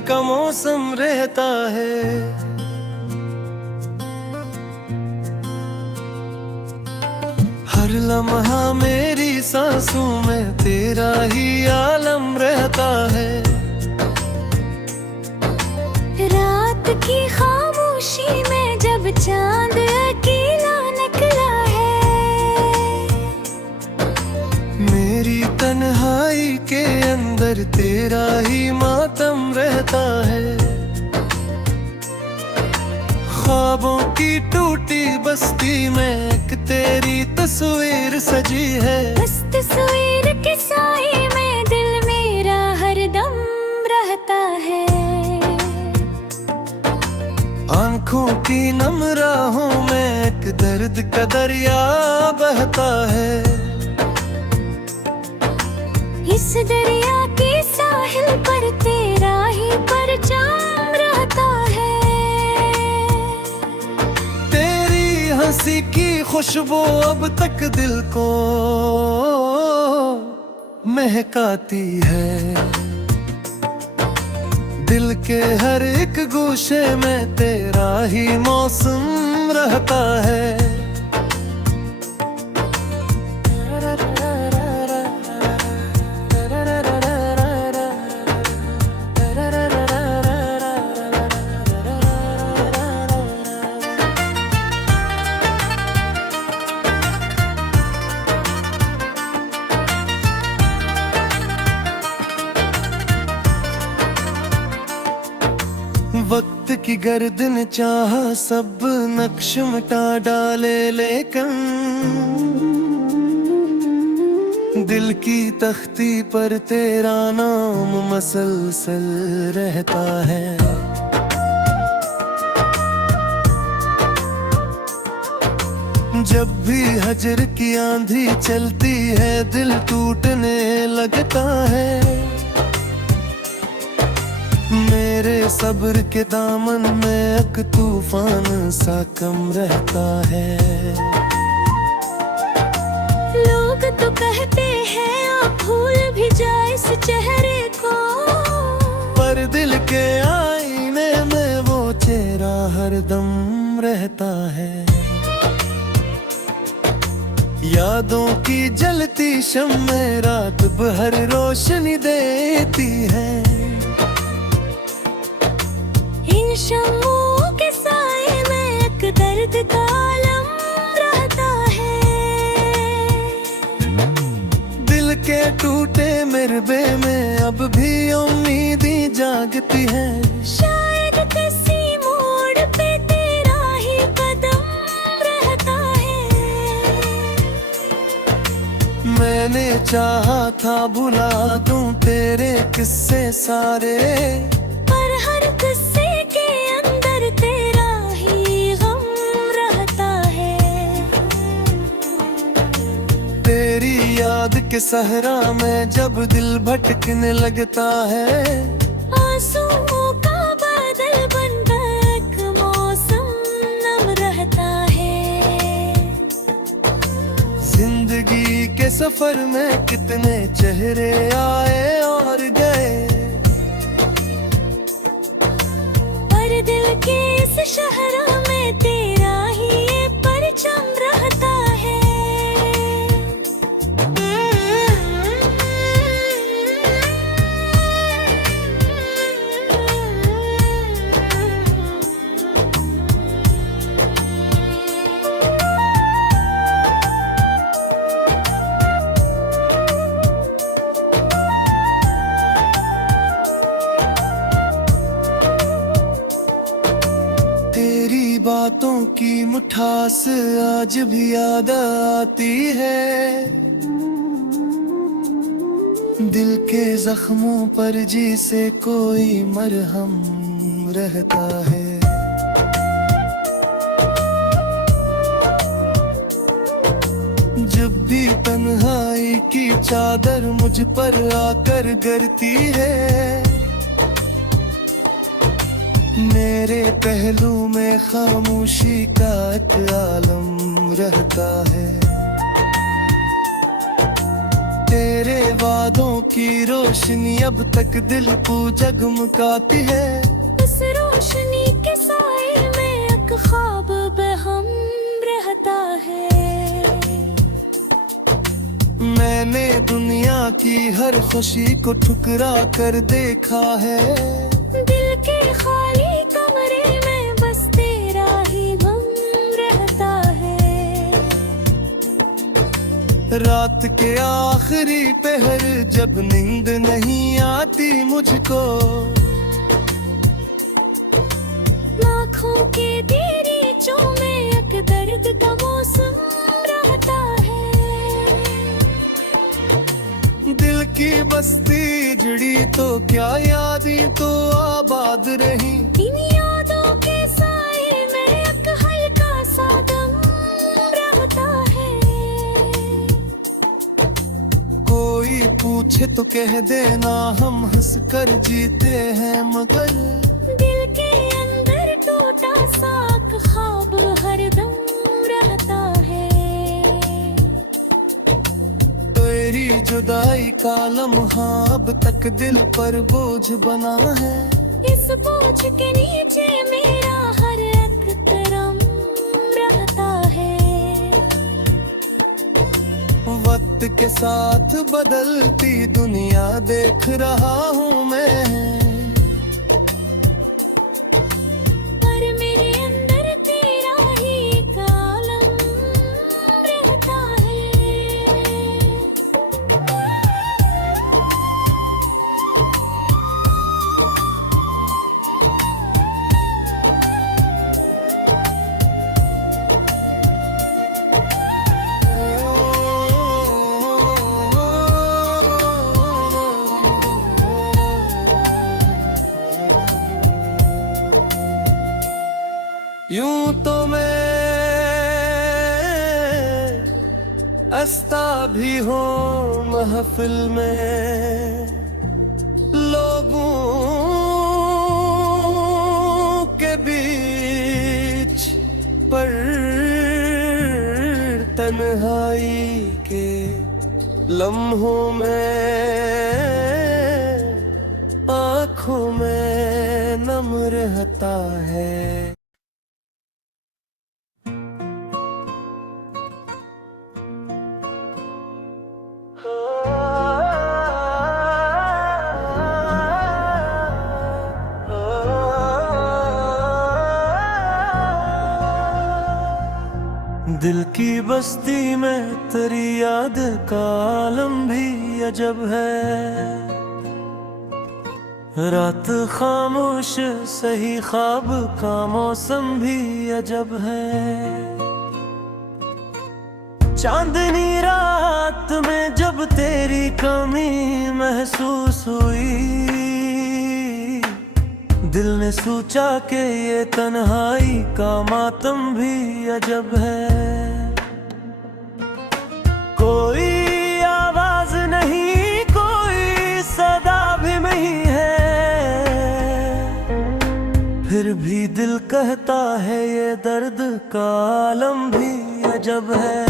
का मौसम रहता है। हर लम्हा मेरी सांसों में तेरा ही आलम रहता है। रात की खामोशी में जब चांद अकेला निकला है, मेरी तन्हाई के अंदर तेरा ही मातम रहता है। ख्वाबों की टूटी बस्ती में एक तेरी तस्वीर सजी है। उस तस्वीर के साए में दिल मेरा हरदम रहता है। आंखों की नम राहों में एक दर्द का दरिया बहता है। इस दरिया के साहिल पर तेरा ही परचम रहता है। तेरी हंसी की खुशबू अब तक दिल को महकाती है। दिल के हर एक गोशे में तेरा ही मौसम रहता है। वक्त की गर्दन चाह सब नक्श मिटा डाले, लेकिन दिल की तख्ती पर तेरा नाम मसलसल रहता है। जब भी हजर की आंधी चलती है दिल टूटने लगता है। मेरे सब्र के दामन में एक तूफान सा कम रहता है। लोग तो कहते हैं आप भूल भी जाए इस चेहरे को, पर दिल के आईने में वो चेहरा हरदम रहता है। यादों की जलती शम्मे रात भर रोशनी देती है। इन शम्मों के साए में एक दर्द का आलम रहता है। दिल के टूटे मिरबे में अब भी उम्मीदें जागती है। शायद किसी मोड़ पे तेरा ही कदम रहता है। मैंने चाहा था भुला दूं तेरे किस्से सारे, पर हर किस्से के अंदर तेरा ही गम रहता है। तेरी याद के सहरा में जब दिल भटकने लगता है। आंसुओं का बादल बनकर एक मौसम नम रहता है। जिंदगी के सफर में कितने चेहरे आए और गए, पर दिल के इस शहर में तेरा ही ये परचम रहता है। तेरी बातों की मिठास आज भी याद आती है। दिल के जख्मों पर जी से कोई मरहम रहता है। जब भी तन्हाई की चादर मुझ पर आकर गिरती है, मेरे पहलू में खामोशी का एक आलम रहता है। तेरे वादों की रोशनी अब तक दिल को जगमगाती है। इस रोशनी के साए में एक ख्वाब बहम रहता है। मैंने दुनिया की हर खुशी को ठुकरा कर देखा है। दिल के खाली कमरे में बस तेरा ही गम रहता है। रात के आखिरी पहर जब नींद नहीं आती मुझको, आँखों के दरीचों में एक दर्द का मौसम रहता है। दिल की बस्ती जुड़ी तो क्या यादें तो आबाद रही। इन यादों के साए में एक हल्का सा दम रहता है। कोई पूछे तो कह देना हम हंस कर जीते हैं, मगर दिल के अंदर टूटा सा एक ख्वाब हरदम रहता है। तेरी जुदाई का लम्हा अब तक दिल पर बोझ बना है। इस बोझ के नीचे मेरा हर एक करम रहता है। वक्त के साथ बदलती दुनिया देख रहा हूँ मैं, पर मेरे अंदर तेरा ही एक आलम रहता है। यूं तो मैं हंसता भी हूँ महफिल में, लोगों के बीच, पर तन्हाई के लम्हों में आँखों में नम रहता है। दिल की बस्ती में तेरी याद का आलम भी अजब है। रात खामोश सही ख्वाब का मौसम भी अजब है। चांदनी रात में जब तेरी कमी महसूस हुई, दिल ने सोचा कि ये तन्हाई का मातम भी अजब है। कोई आवाज नहीं, कोई सदा भी नहीं है, फिर भी दिल कहता है ये दर्द का आलम भी अजब है।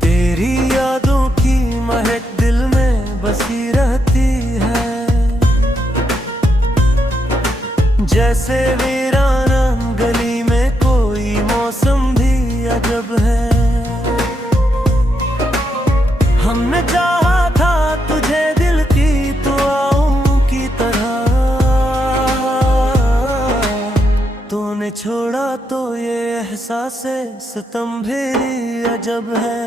तेरी यादों की महक दिल में बसी रहती है, जैसे वीराना गली में कोई मौसम भी अजब है। हमने चाहा था तुझे दिल की दुआओं की तरह, तूने छोड़ा तो ये एहसास सितम भी अजब है।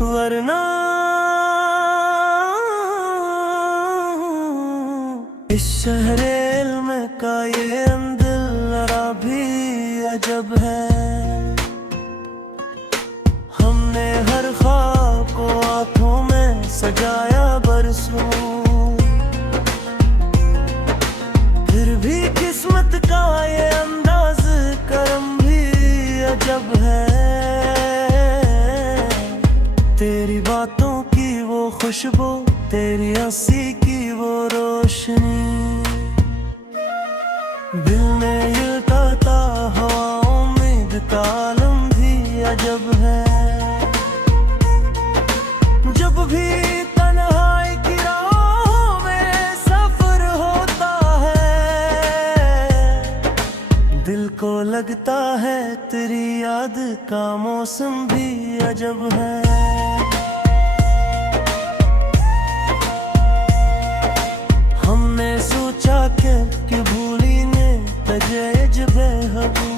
वरना इस शहरे इल्म का ये अंदर भी अजब है। हमने हर ख्वाब को आँखों में सजाया बरसों, फिर भी किस्मत का ये अंदाज करम भी अजब है। तेरी बातों की वो खुशबू, तेरी हंसी की वो रोशनी, दिल में ये करता हवा उम्मीद का आलम भी अजब है। जब भी तन्हाई की राहों में सफर होता है, दिल को लगता है तेरी याद का मौसम भी अजब है। हमने सोचा कि भूली ने तजे जबे हबू,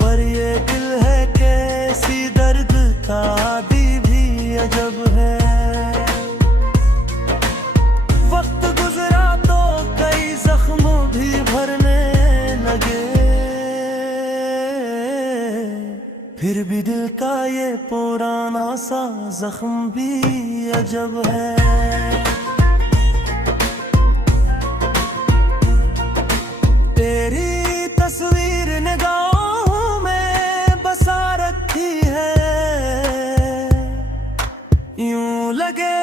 पर ये दिल है कैसी दर्द का आदि भी अजब है। वक्त गुजरा तो कई जख्म भी भरने लगे, फिर भी दिल का ये पुराना सा जख्म भी अजब है। तेरी तस्वीर निगाहों में बसा रखी है, यूं लगे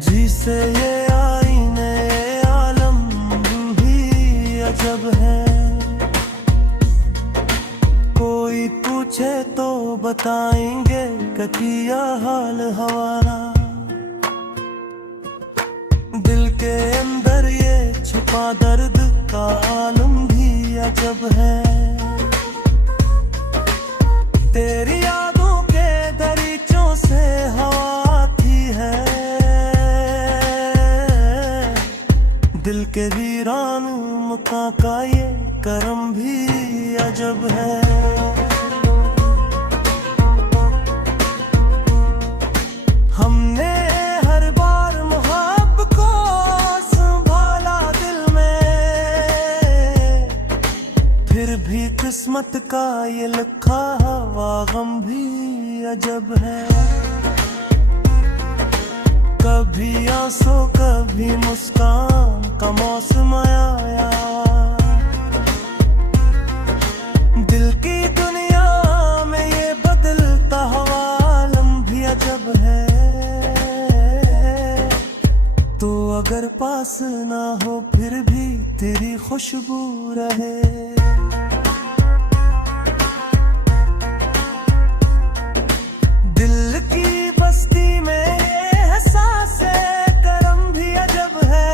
जिसे ये आईने आलम भी अजब है। कोई पूछे तो बताएंगे क्या हाल हमारा, दिल के अंदर ये छुपा दर्द का आलम भी अजब है। तेरी यादों के दरीचों से हवा आती है, दिल के वीरान मकां का ये करम भी अजब है। हमने हर बार मोहब्बत को संभाला दिल में, फिर भी किस्मत का ये लिखा हुआ गम भी अजब है। कभी आंसू कभी मुस्कान का मौसम आया, दिल की दुनिया में ये बदलता हुआ आलम भी अजब है। तो अगर पास ना हो फिर भी तेरी खुशबू रहे, दिल की बस्ती में ये एहसास-ए करम भी अजब है।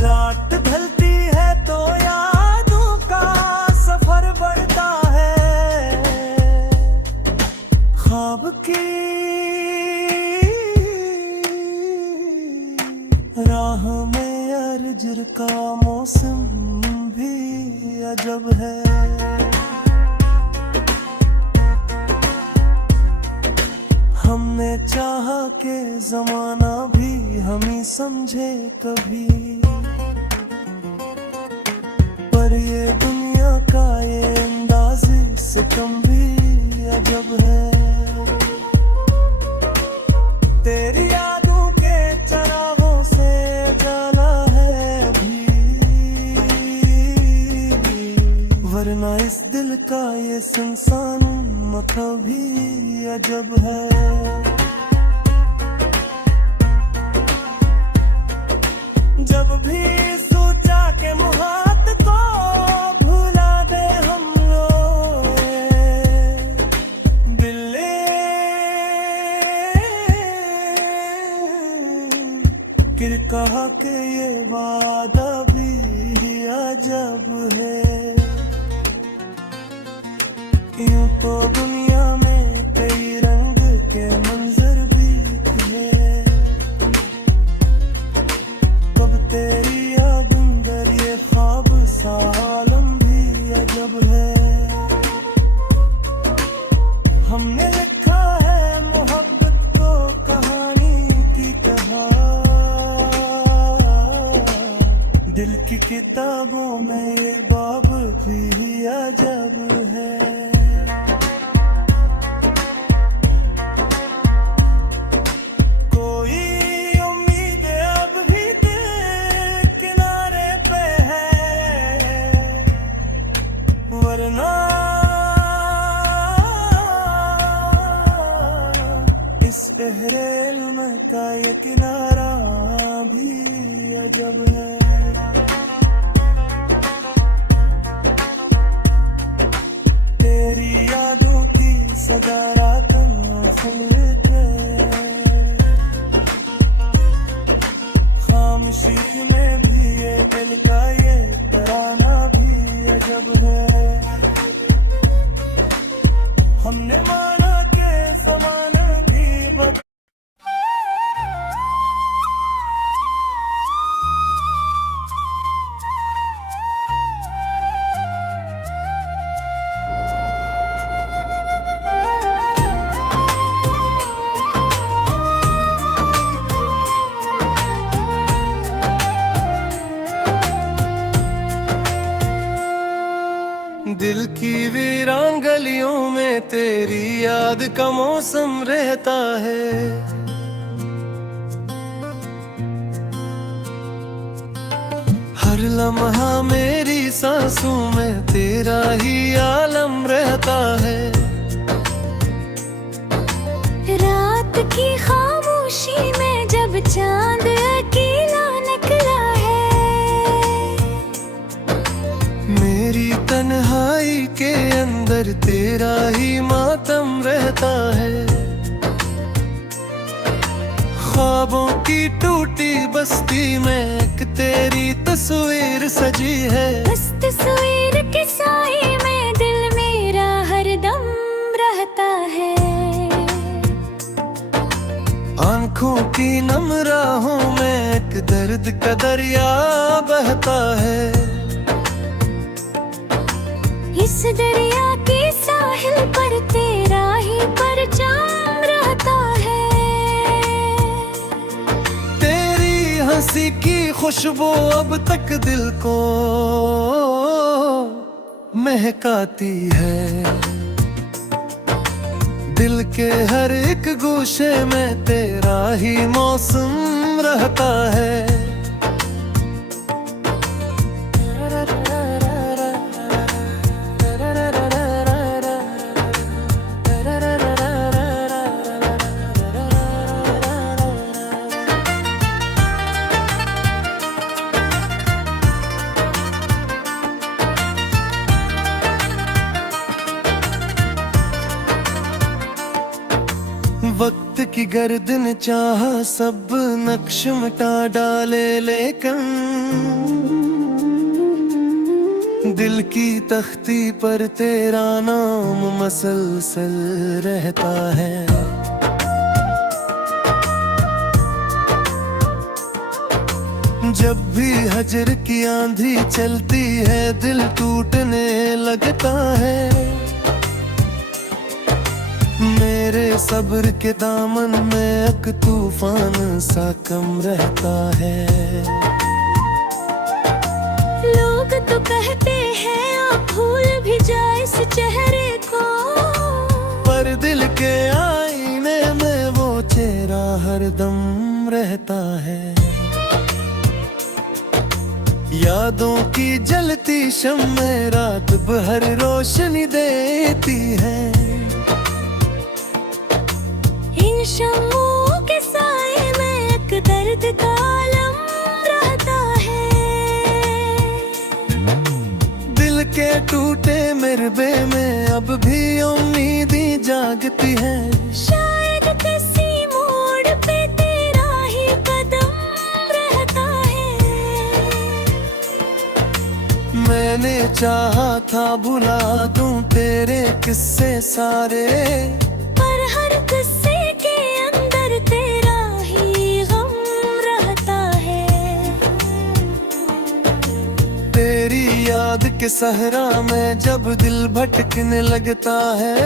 रात ढलती है तो यादों का सफर बढ़ता है, ख्वाब की राह में अर्जुर का मौसम भी अजब है। हमने चाहा कि जमाना भी हम ही समझे कभी, पर ये दुनिया का ये अंदाज़े सितम भी अजब है। तेरी यादों के चरागों से जला है अभी, वरना इस दिल का ये सुनसान मखा भी अजब है। जब भी सोचा के मुहात को भुला दे हम रोए, दिले किर कहा के ये वादा भी अजब है। यूं तो दुनिया में कई रंग के मंजर भी थे, कब तेरी याद अंदर ये ख्वाब सा आलम भी अजब है। हमने लिखा है मोहब्बत को कहानी की तरह, दिल की किताबों में ये बाब भी अजब है। इस गहरे इल्म का ये किनारा भी अजब है। तेरी यादों की सदा रातों खुलके खामोशी में भी ये दिल का ये तराना भी अजब है। हमने माना के ज़माने भी बदल दिल की वीरान गलियों में तेरी याद का मौसम रहता है। हर लम्हा मेरी सांसों में तेरा ही आलम रहता है। रात की खामोशी में जब चांद अकेला निकला है, मेरी तन्हाई के अंदर तेरा ही मातम रहता है। ख्वाबों की टूटी बस्ती में एक तेरी तस्वीर सजी है। उस तस्वीर के साए में दिल मेरा हरदम रहता है। आंखों की नम राहों में एक दर्द का दरिया बहता है। इस दरिया के साहिल पर तेरा ही परचम रहता है। तेरी हंसी की खुशबू अब तक दिल को महकाती है। दिल के हर एक गोशे में तेरा ही मौसम रहता है। वक्त की गर्दन चाह सब नक्श मिटा डाले, लेकिन दिल की तख्ती पर तेरा नाम मसलसल रहता है। जब भी हजर की आंधी चलती है दिल टूटने लगता है। मेरे सब्र के दामन में एक तूफान सा कम रहता है। लोग तो कहते हैं आप भूल भी जाए इस चेहरे को, पर दिल के आईने में वो चेहरा हरदम रहता है। यादों की जलती शम्मे रात भर रोशनी देती है। इन शम्मों के साए में एक दर्द का आलम रहता है। दिल के टूटे मिरबे में अब भी उम्मीदी जागती है। शायद किसी मोड़ पे तेरा ही कदम रहता है। मैंने चाहा था भुला दूं तेरे किस्से सारे, पर हर किस्से के अंदर तेरा ही गम रहता है। तेरी याद के सहरा में जब दिल भटकने लगता है।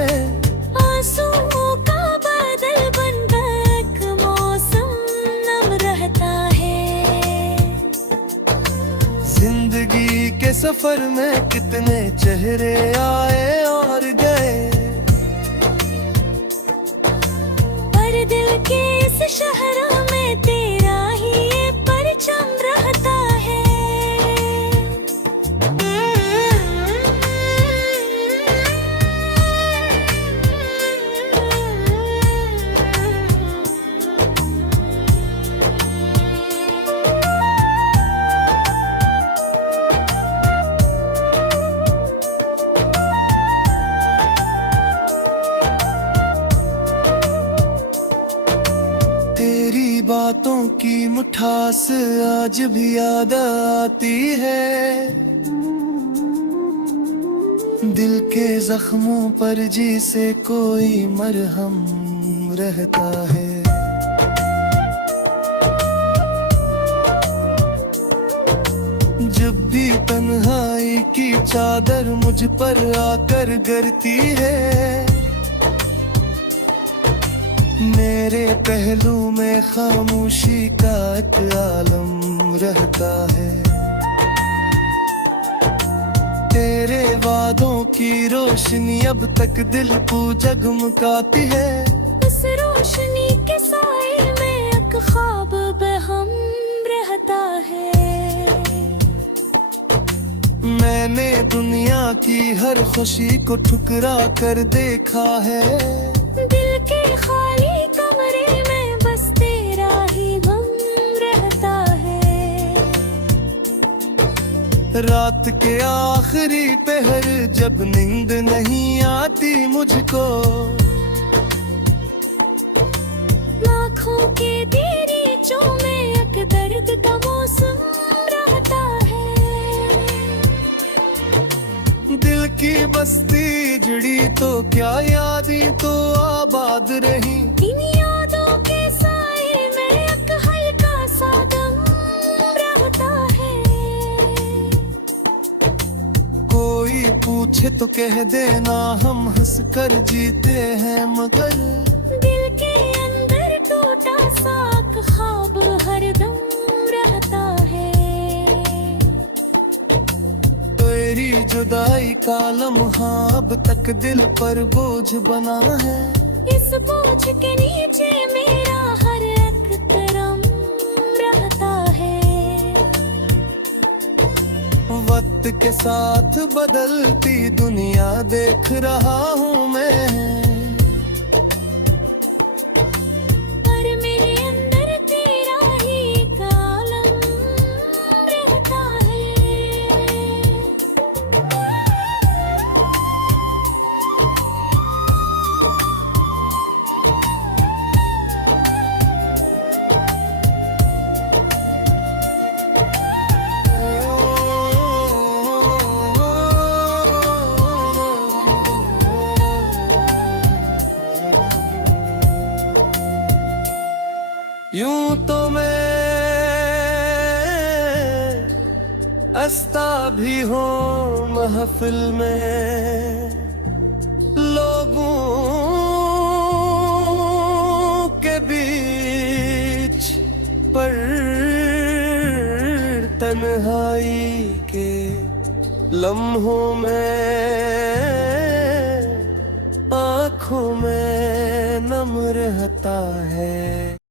आंसुओं का बादल बनकर एक मौसम नम रहता है। जिंदगी के सफर में कितने चेहरे आए और गए, पर दिल के इस शहर में तेरा ही ये परचम रहता है। बातों की मिठास आज भी याद आती है। दिल के जख्मों पर जी से कोई मरहम रहता है। जब भी तन्हाई की चादर मुझ पर आकर गिरती है, मेरे पहलू में खामोशी का एक आलम रहता है। तेरे वादों की रोशनी अब तक दिल को जगमगाती है। इस रोशनी के साए में एक ख्वाब बहम रहता है। मैंने दुनिया की हर खुशी को ठुकरा कर देखा है। दिल के खाली कमरे में बस तेरा ही गम रहता है। रात के आखिरी पहर जब नींद नहीं आती मुझको, आँखों के दरीचों में एक दर्द का मौसम रहता है। दिल की बस्ती जुड़ी तो क्या यादें तो आबाद रही। इन यादों के साए में एक हल्का सा दम रहता है। कोई पूछे तो कह देना हम हंस कर जीते हैं, मगर दिल के अंदर टूटा सा एक ख्वाब हरदम रहता है। तेरी जुदाई का लम्हा अब तक दिल पर बोझ बना है। इस बोझ के नीचे मेरा हर एक करम रहता है। वक्त के साथ बदलती दुनिया देख रहा हूँ मैं, पर मेरे अंदर तेरा ही एक आलम रहता है। यूं तो मैं हंसता भी हूँ महफिल में, लोगों के बीच, पर तन्हाई के लम्हों में आँखों में नम रहता है।